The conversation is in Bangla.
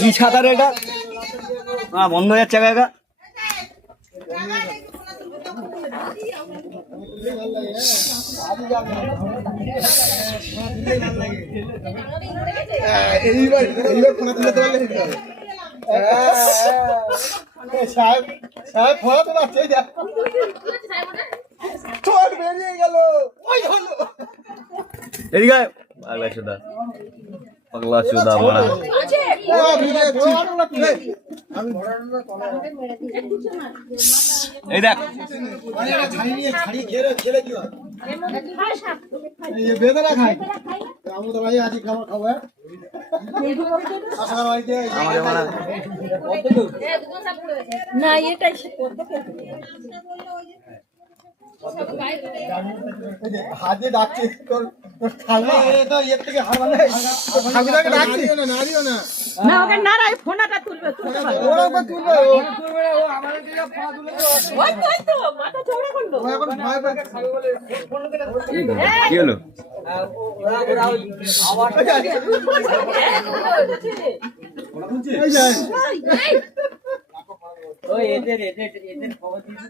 কি সাঁতার এটা? বন্ধ হয়ে যাচ্ছে একা। এইবার ফোনা তুলে দেওয়া সাহেব সাহেব ফোনা তো বাচ্চাই যা ছোট বেরিয়ে গেল। ওই হলো এদিকে পাগলা চোদা, পাগলা চোদা মারা। এই দেখ বেদনা খাই আমাদের ভাই আজ খাবার খাবো। না এটাই হাতে ডাকছে ইয়ের থেকে না ওকে নাড়াই ফোনাটা তুলবে তুলবে মাথা চওড়া করলো কি হলো? ওই এদের খবর